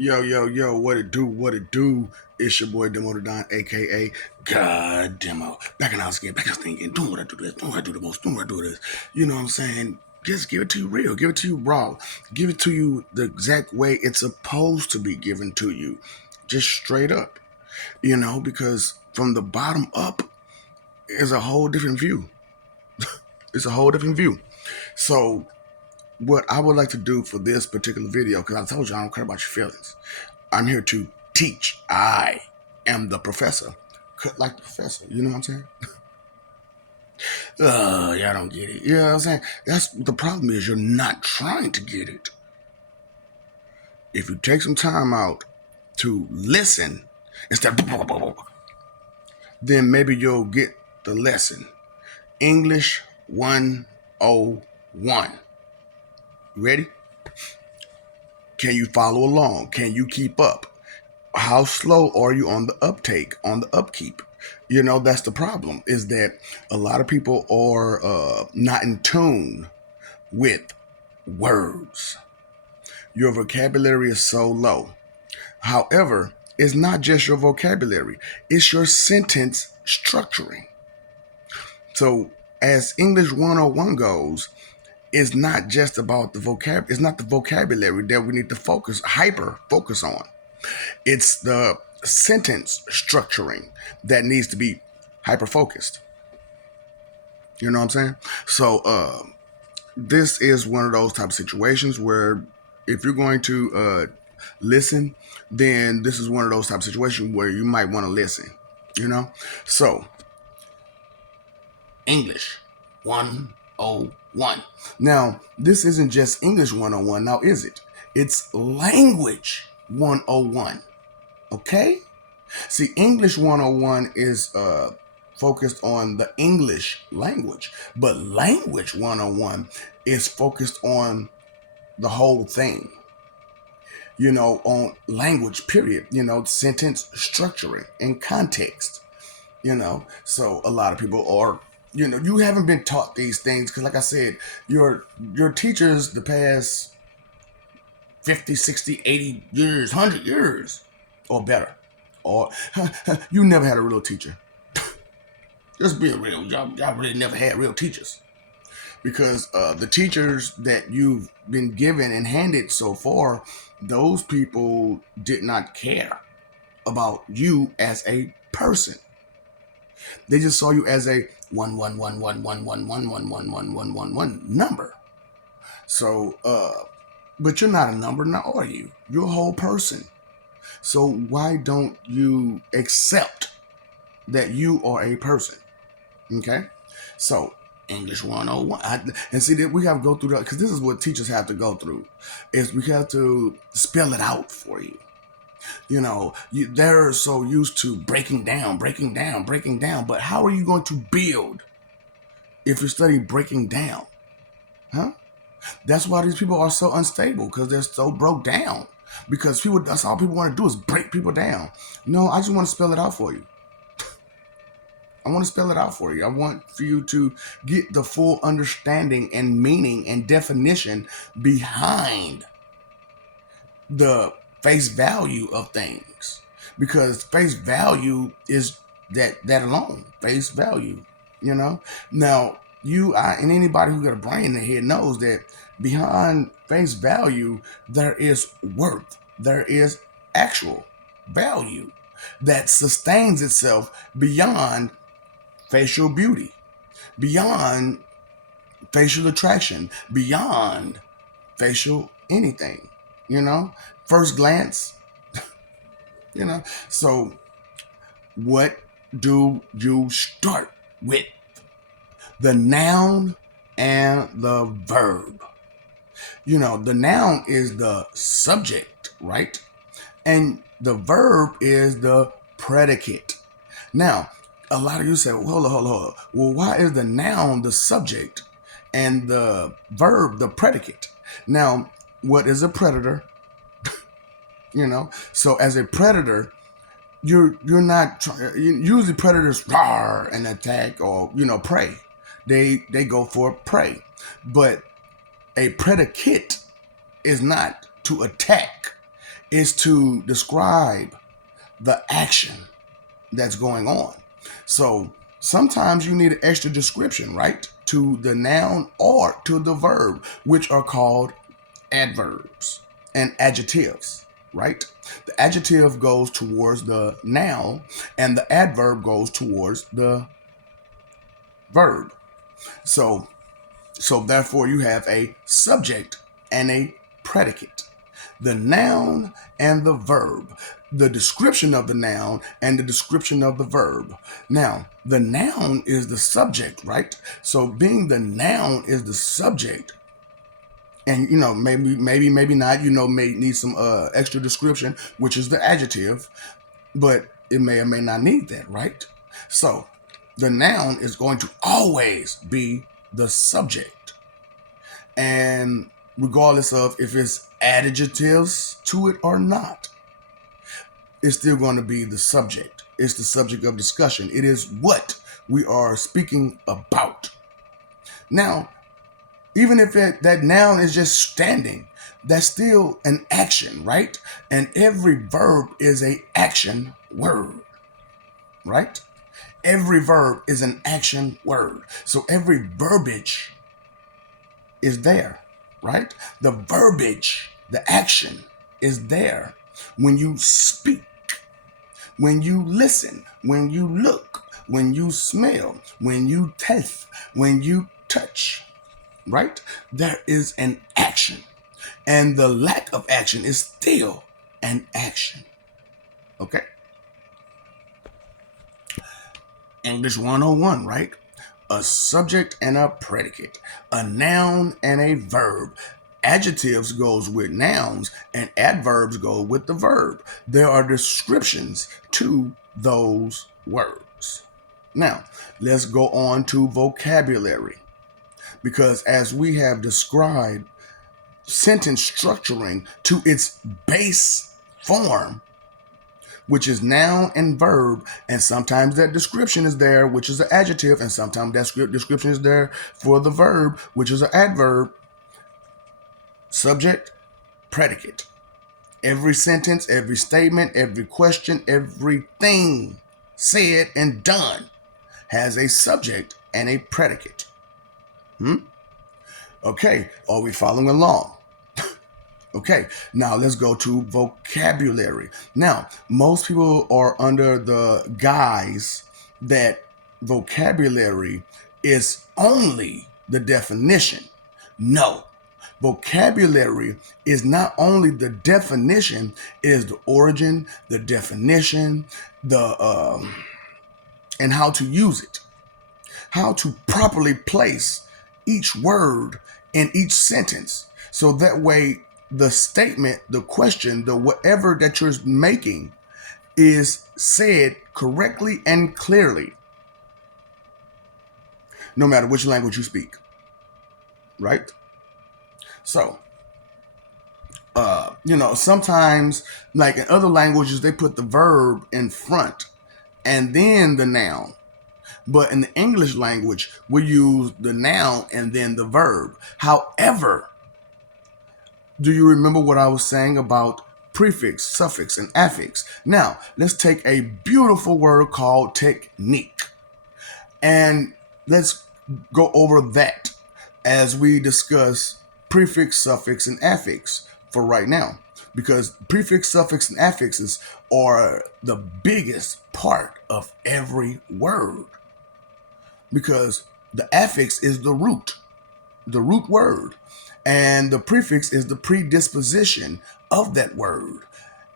Yo, yo, yo, what it do? What it do? It's your boy Demo the Don, aka God Demo. Back in the house again, back in the thing again. Doing what I do this, doing what I do the most, doing what I do this. You know what I'm saying? Just give it to you real, give it to you raw, give it to you the exact way it's supposed to be given to you. Just straight up. Because from the bottom up is a whole different view. It's a whole different view. So what I would like to do for this particular video, because I told you I don't care about your feelings. I'm here to teach. I am the professor. Cut like the professor. You know what I'm saying? Y'all don't get it. You know what I'm saying? That's the problem is you're not trying to get it. If you take some time out to listen instead of then maybe you'll get the lesson. English 101. Ready? Can you follow along? Can you keep up? How slow are you on the uptake, on the upkeep? That's the problem, is that a lot of people are not in tune with words. Your vocabulary is so low. However, it's not just your vocabulary, it's your sentence structuring. So as English 101 goes, it's not just about it's not the vocabulary that we need to hyper focus on. It's the sentence structuring that needs to be hyper focused. You know what I'm saying? So this is one of those type of situations where if you're going to listen, then this is one of those type of situations where you might want to listen. So English 101. Now, this isn't just English 101, now is it? It's language 101. Okay? See, English 101 is focused on the English language, but language 101 is focused on the whole thing. On language, period. Sentence structuring and context. So a lot of people are, you haven't been taught these things because, like I said, your teachers the past 50, 60, 80 years, 100 years or better, or you never had a real teacher. Just being real, y'all really never had real teachers, because the teachers that you've been given and handed so far, those people did not care about you as a person. They just saw you as a 1 number. So, but you're not a number, now are you? You're a whole person. So why don't you accept that you are a person? Okay? So English 101. And see that we have to go through that, because this is what teachers have to go through, is we have to spell it out for you. They're so used to breaking down, but how are you going to build if you study breaking down? Huh? That's why these people are so unstable, because they're so broke down. Because that's all people want to do is break people down. No, I just want to spell it out for you. I want to spell it out for you. I want for you to get the full understanding and meaning and definition behind the face value of things. Because face value is that alone. Face value. Now, and anybody who got a brain in their head knows that behind face value, there is worth. There is actual value that sustains itself beyond facial beauty, beyond facial attraction, beyond facial anything, first glance, So what do you start with? The noun and the verb. The noun is the subject, right? And the verb is the predicate. Now, a lot of you say, well, hold on. Well, why is the noun the subject and the verb the predicate? Now, what is a predator? So as a predator, you're not usually predators roar and attack or prey. They go for prey, but a predicate is not to attack. is to describe the action that's going on. So sometimes you need an extra description, right? To the noun or to the verb, which are called adverbs and adjectives, right? The adjective goes towards the noun and the adverb goes towards the verb. So therefore you have a subject and a predicate. The noun and the verb. The description of the noun and the description of the verb. Now, the noun is the subject, right? So being the noun is the subject, and maybe not, may need some extra description, which is the adjective, but it may or may not need that, right? So the noun is going to always be the subject, and regardless of if it's adjectives to it or not, it's still going to be the subject. It's the subject of discussion. It is what we are speaking about. Now, even if that noun is just standing, that's still an action, right? And every verb is a action word, right? Every verb is an action word. So every verbiage is there, right? The verbiage, the action is there when you speak, when you listen, when you look, when you smell, when you taste, when you touch, right? There is an action. And the lack of action is still an action. Okay? English 101, right? A subject and a predicate, a noun and a verb. Adjectives goes with nouns and adverbs go with the verb. There are descriptions to those words. Now, let's go on to vocabulary, because as we have described sentence structuring to its base form, which is noun and verb, and sometimes that description is there, which is an adjective, and sometimes that description is there for the verb, which is an adverb. Subject, predicate. Every sentence, every statement, every question, everything said and done has a subject and a predicate. Okay, are we following along? Okay, now let's go to vocabulary. Now, most people are under the guise that vocabulary is only the definition. No, vocabulary is not only the definition, it is the origin, the definition, and how to use it, how to properly place each word in each sentence, so that way the statement, the question, the whatever that you're making is said correctly and clearly, no matter which language you speak, right? So, sometimes, like in other languages, they put the verb in front and then the noun. But in the English language, we use the noun and then the verb. However, do you remember what I was saying about prefix, suffix, and affix? Now, let's take a beautiful word called technique, and let's go over that as we discuss prefix, suffix, and affix for right now, because prefix, suffix, and affixes are the biggest part of every word, because the affix is the root word, and the prefix is the predisposition of that word,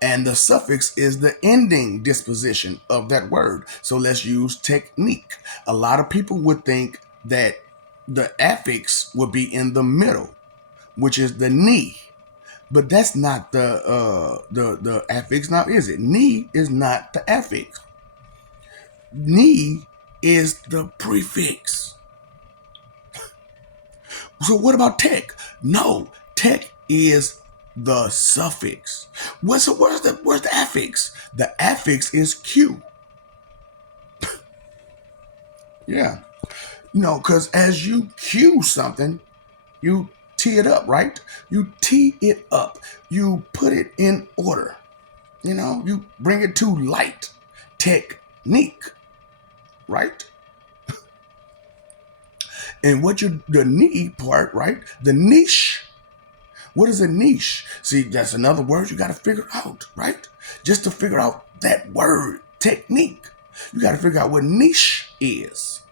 and the suffix is the ending disposition of that word. So let's use technique. A lot of people would think that the affix would be in the middle, which is the knee, but that's not the affix. Now, is it? Knee is not the affix. Knee is the prefix. So what about tech? No, tech is the suffix. Where's the affix? The affix is Q. Yeah. Because as you cue something, you tee it up, right? You tee it up. You put it in order. You bring it to light. Technique, right? And the knee part, right? The niche. What is a niche? See, that's another word you got to figure out, right? Just to figure out that word, technique, you got to figure out what niche is.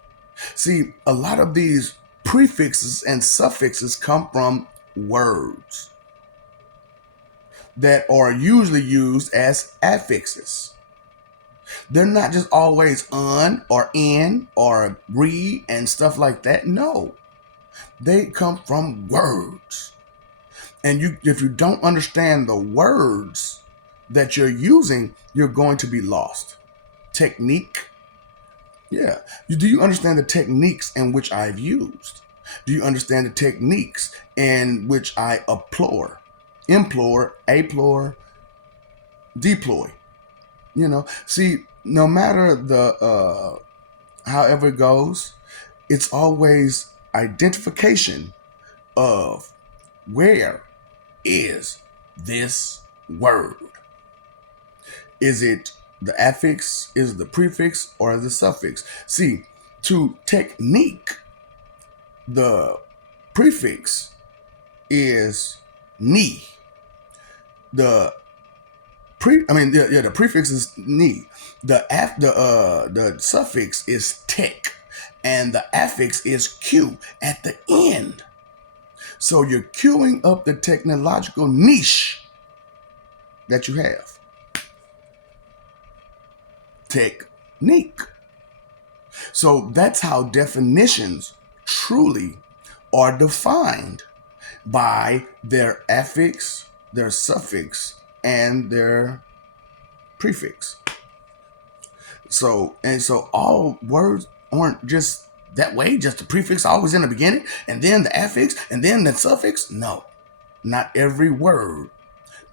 See, a lot of these prefixes and suffixes come from words that are usually used as affixes. They're not just always on or in or re and stuff like that. No, they come from words. And if you don't understand the words that you're using, you're going to be lost. Technique. Yeah. Do you understand the techniques in which I've used? Do you understand the techniques in which I implore, deploy? See, no matter however it goes, it's always identification of where is this word. Is it the affix, is it the prefix, or the suffix? See, to technique, the prefix is ni. The prefix is ni. The suffix is tech, and the affix is q at the end. So you're queuing up the technological niche that you have. Technique. So that's how definitions truly are defined, by their affix, their suffix, and their prefix. So all words aren't just that way, just the prefix always in the beginning, and then the affix, and then the suffix. No, not every word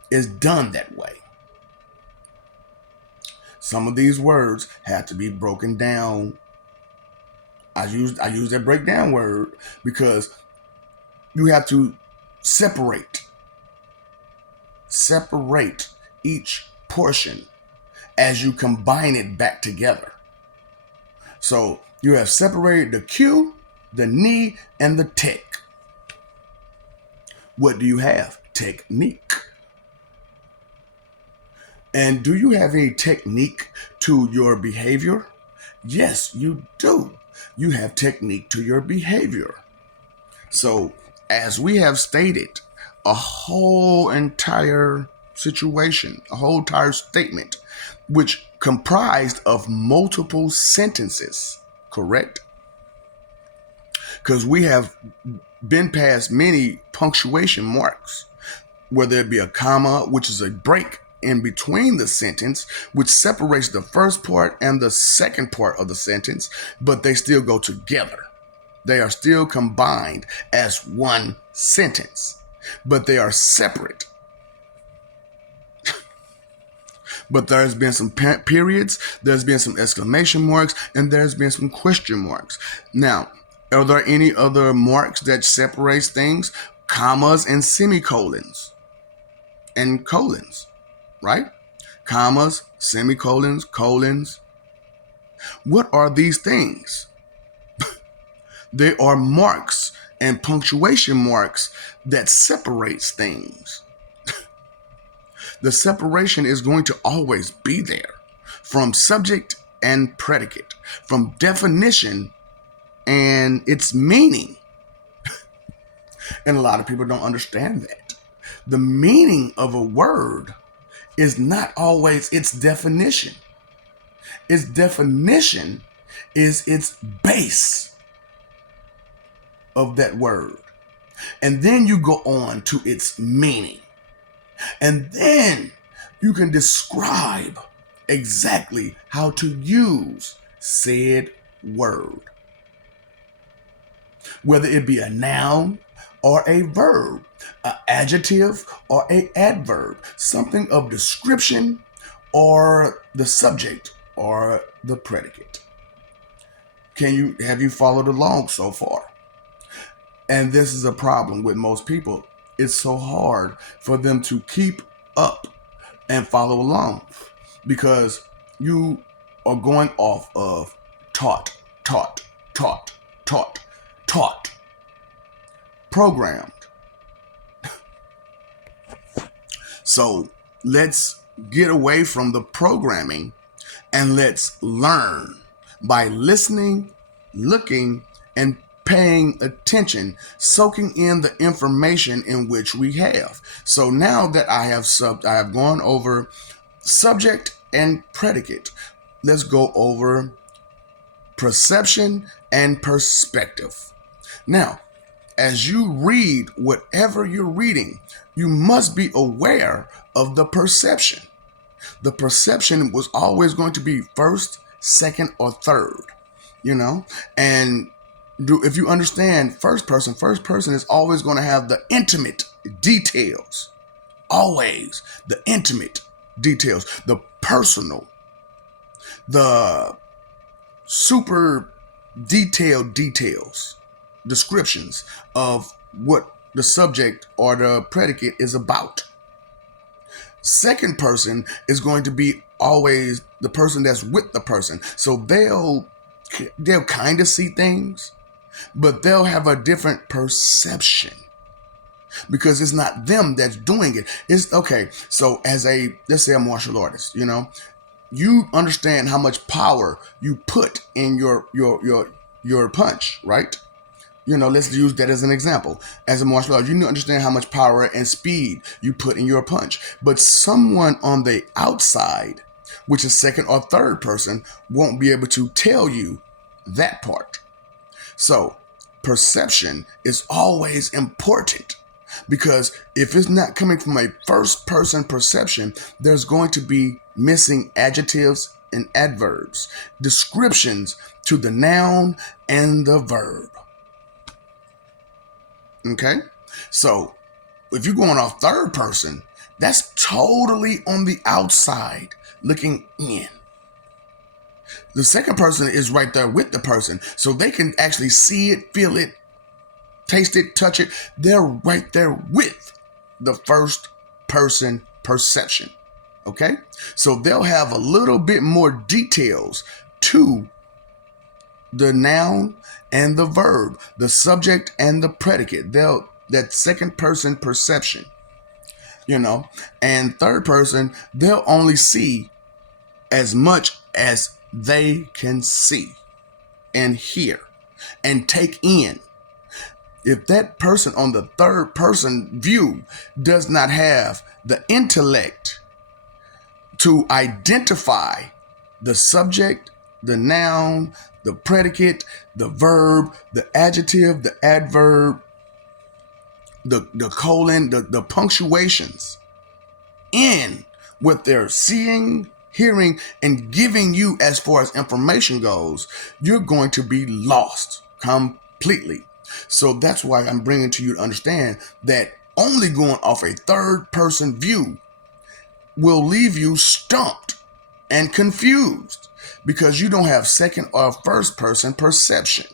is done that way. Some of these words have to be broken down. I use that breakdown word because you have to separate each portion as you combine it back together. So you have separated the Q, the ni, and the tech. What do you have? Technique. And do you have a technique to your behavior? Yes, you do. You have technique to your behavior. So, as we have stated, a whole entire situation, a whole entire statement, which comprised of multiple sentences, correct? Because we have been past many punctuation marks, whether it be a comma, which is a break in between the sentence, which separates the first part and the second part of the sentence, but they still go together. They are still combined as one sentence, but they are separate. But there's been some periods, there's been some exclamation marks, and there's been some question marks. Now, are there any other marks that separates things? Commas and semicolons and colons, right? Commas, semicolons, colons. What are these things? They are marks and punctuation marks that separates things. The separation is going to always be there from subject and predicate, from definition and its meaning. And a lot of people don't understand that. The meaning of a word is not always its definition. Its definition is its base of that word. And then you go on to its meaning. And then you can describe exactly how to use said word. Whether it be a noun or a verb, an adjective or an adverb, something of description or the subject or the predicate. Have you followed along so far? And this is a problem with most people. It's so hard for them to keep up and follow along because you are going off of taught, taught, taught, taught, taught, programmed. So let's get away from the programming and let's learn by listening, looking, and paying attention, soaking in the information in which we have. So now that I have gone over subject and predicate, let's go over perception and perspective. Now, as you read whatever you're reading, you must be aware of the perception. The perception was always going to be first, second, or third, and if you understand first person is always going to have the intimate details, always the intimate details, the personal, the super detailed details, descriptions of what the subject or the predicate is about. Second person is going to be always the person that's with the person. So they'll kind of see things, but they'll have a different perception because it's not them that's doing it. It's okay. So let's say a martial artist, you understand how much power you put in your punch, right? Let's use that as an example. As a martial artist, you understand how much power and speed you put in your punch. But someone on the outside, which is second or third person, won't be able to tell you that part. So perception is always important because if it's not coming from a first person perception, there's going to be missing adjectives and adverbs, descriptions to the noun and the verb. Okay, so if you're going off third person, that's totally on the outside looking in. The second person is right there with the person, so they can actually see it, feel it, taste it, touch it. They're right there with the first person perception. Okay, so they'll have a little bit more details to the noun and the verb, the subject and the predicate. That second person perception, and third person, they'll only see as much as they can see and hear and take in. If that person on the third person view does not have the intellect to identify the subject, the noun, the predicate, the verb, the adjective, the adverb, the colon, the punctuations in what they're seeing, hearing, and giving you as far as information goes, you're going to be lost completely. So that's why I'm bringing to you to understand that only going off a third person view will leave you stumped and confused because you don't have second or first person perception.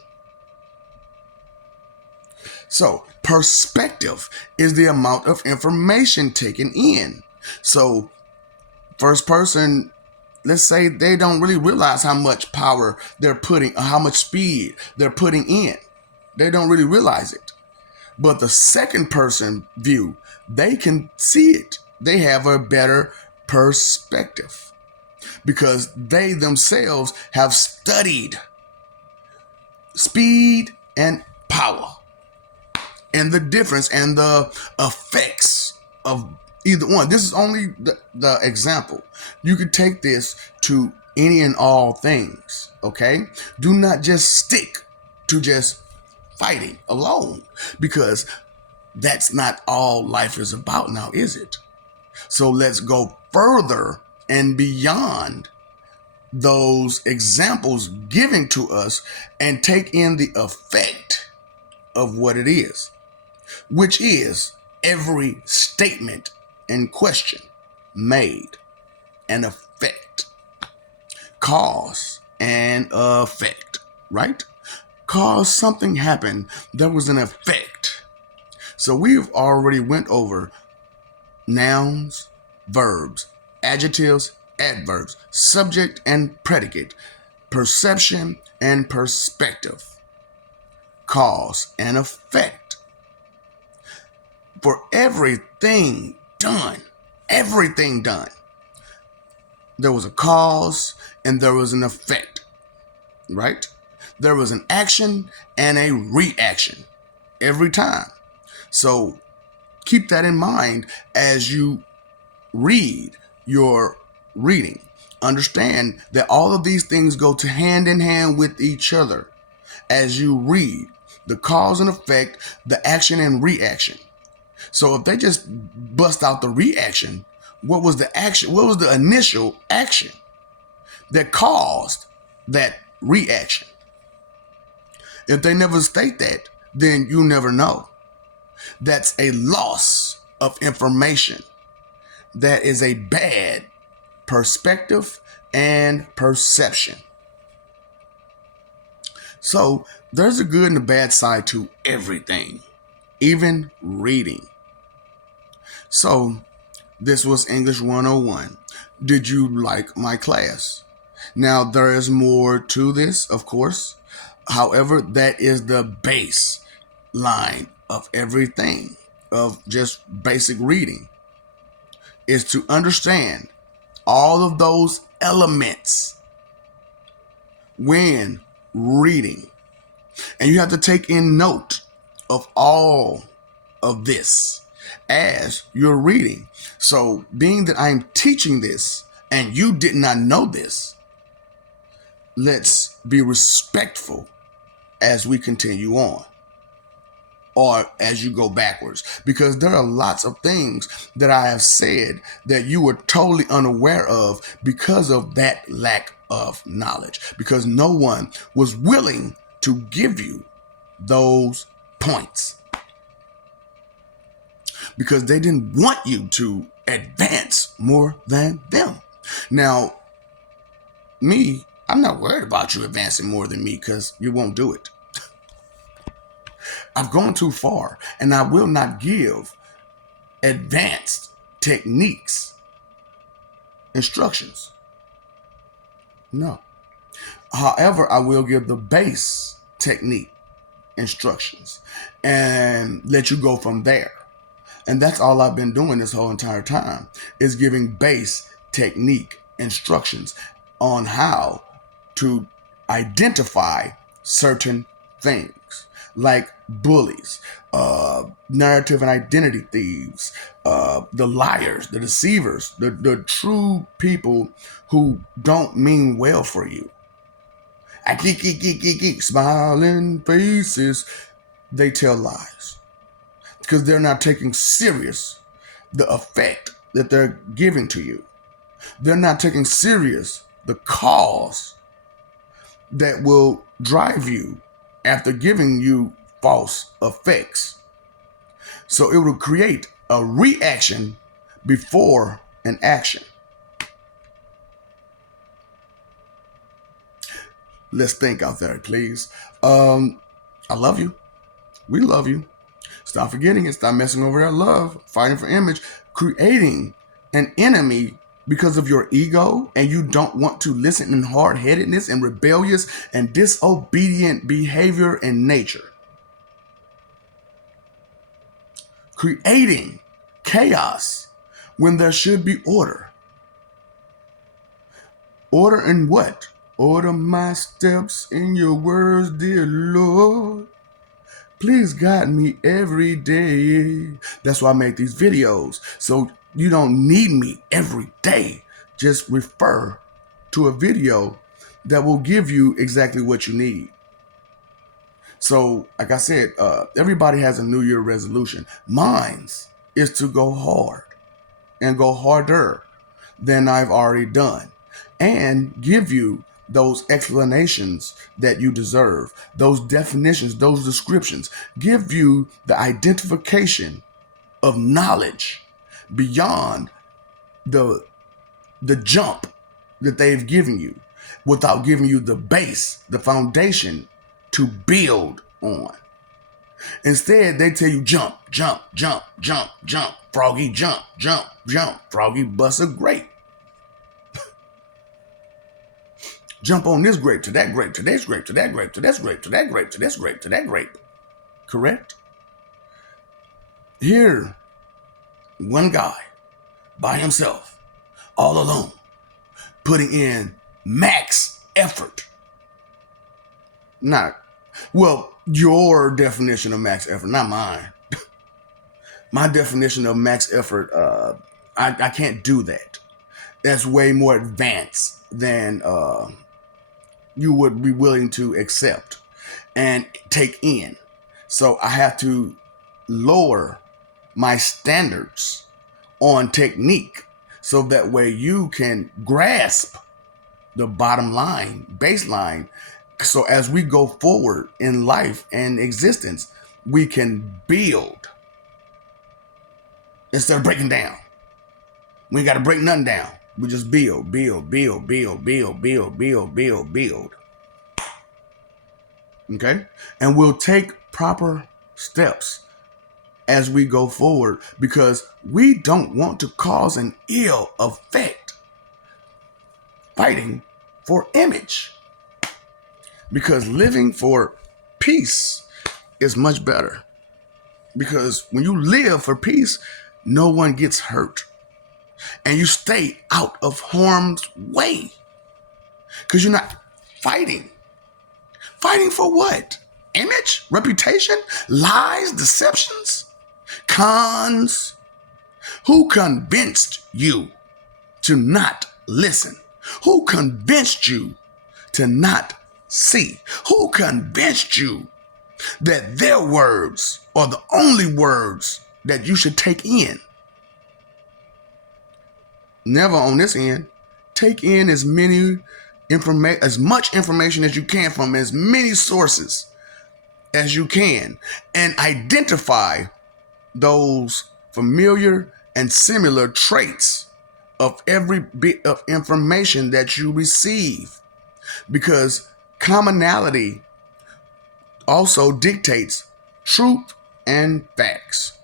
So perspective is the amount of information taken in. So first person, let's say they don't really realize how much power they're putting, how much speed they're putting in. They don't really realize it. But the second person view, they can see it. They have a better perspective because they themselves have studied speed and power and the difference and the effects of either one. This is only the example. You could take this to any and all things, okay? Do not just stick to just fighting alone because that's not all life is about now, is it? So let's go further and beyond those examples given to us and take in the effect of what it is, which is every statement and question made, an effect, cause and effect, right? because something happened, there was an effect. So we've already went over nouns, verbs, adjectives, adverbs, subject and predicate, perception and perspective, cause and effect. For everything done, there was a cause and there was an effect, right? There was an action and a reaction every time. So keep that in mind as you read your reading. Understand that all of these things go to hand in hand with each other as you read the cause and effect, the action and reaction. So if they just bust out the reaction, what was the action? What was the initial action that caused that reaction? If they never state that, then you never know. That's a loss of information. That is a bad perspective and perception. So there's a good and a bad side to everything, even reading. So this was English 101. Did you like my class? Now, there is more to this, of course. However, that is the baseline of everything, of just basic reading, is to understand all of those elements when reading. And you have to take in note of all of this as you're reading. So being that I'm teaching this and you did not know this, let's be respectful as we continue on or as you go backwards, because there are lots of things that I have said that you were totally unaware of because of that lack of knowledge, because no one was willing to give you those points, because they didn't want you to advance more than them. Now, me, I'm not worried about you advancing more than me because you won't do it. I've gone too far, and I will not give advanced techniques, instructions. No. However, I will give the base technique instructions and let you go from there. And that's all I've been doing this whole entire time, is giving base technique instructions on how to identify certain things, like bullies, narrative and identity thieves, the liars, the deceivers, the true people who don't mean well for you. Smiling faces, they tell lies because they're not taking serious the effect that they're giving to you. They're not taking serious the cause that will drive you after giving you false effects. So it will create a reaction before an action. Let's think out there, please. I love you. We love you. Stop forgetting it. Stop messing over that love, fighting for image, creating an enemy because of your ego, and you don't want to listen, in hard-headedness and rebellious and disobedient behavior and nature. Creating chaos when there should be order. Order in what? Order my steps in your words, dear Lord. Please guide me every day. That's why I make these videos. So you don't need me every day. Just refer to a video that will give you exactly what you need. So, like I said, everybody has a New Year resolution. Mine's is to go hard and go harder than I've already done, and give you those explanations that you deserve, those definitions, those descriptions, give you the identification of knowledge beyond the jump that they've given you, without giving you the base, the foundation to build on. Instead, they tell you jump, jump, jump, jump, jump. Froggy, jump, jump, jump. Froggy, bust a grape. Jump on this grape to that grape to this grape to that grape to this grape to that grape to this grape to that grape. Correct? Here, one guy by himself, all alone, putting in max effort. Your definition of max effort, not mine. My definition of max effort, I can't do that. That's way more advanced than you would be willing to accept and take in. So I have to lower my standards on technique so that way you can grasp the bottom line, baseline. So as we go forward in life and existence, we can build instead of breaking down. We ain't got to break nothing down. We just build, build, build, build, build, build, build, build, build. Okay? And we'll take proper steps as we go forward because we don't want to cause an ill effect fighting for image. Because living for peace is much better. Because when you live for peace, no one gets hurt. And you stay out of harm's way. Because you're not fighting. Fighting for what? Image? Reputation? Lies? Deceptions? Cons? Who convinced you to not listen? Who convinced you to not see? Who convinced you that their words are the only words that you should take in? Never on this end. Take in as much information as you can from as many sources as you can and identify those familiar and similar traits of every bit of information that you receive, because commonality also dictates truth and facts.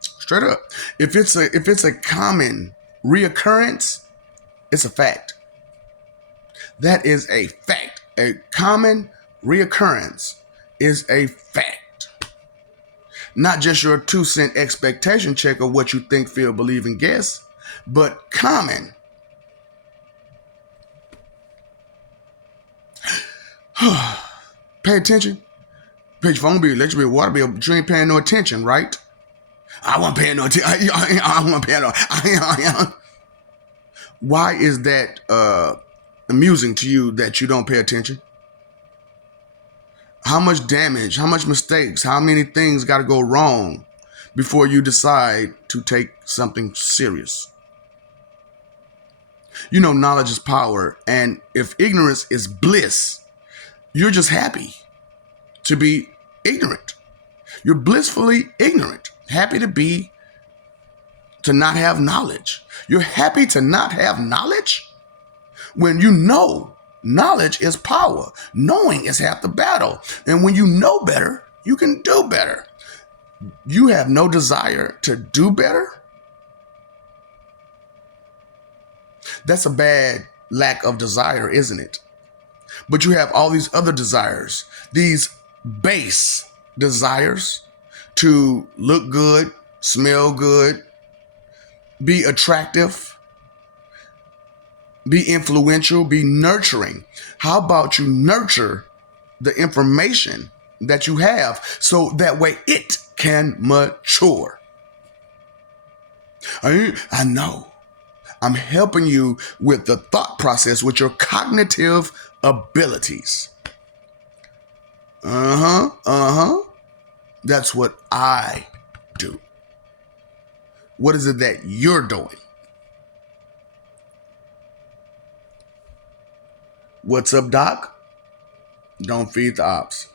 Straight up. If it's a common reoccurrence, it's a fact. That is a fact. A common reoccurrence is a fact. Not just your 2-cent expectation check of what you think, feel, believe, and guess, but common. Pay attention. Pay your phone bill, electric bill, water bill, but you ain't paying no attention, right? I wasn't paying no attention. I wasn't paying no. Why is that amusing to you that you don't pay attention? How much damage, how much mistakes, how many things got to go wrong before you decide to take something serious? You know, knowledge is power. And if ignorance is bliss, you're just happy to be ignorant. You're blissfully ignorant. Happy to not have knowledge. You're happy to not have knowledge when you know knowledge is power. Knowing is half the battle. And when you know better, you can do better. You have no desire to do better. That's a bad lack of desire, isn't it? But you have all these other desires, these base desires to look good, smell good, be attractive, be influential, be nurturing. How about you nurture the information that you have so that way it can mature? I know. I'm helping you with the thought process, with your cognitive abilities. That's what I do. What is it that you're doing? What's up, Doc? Don't feed the ops.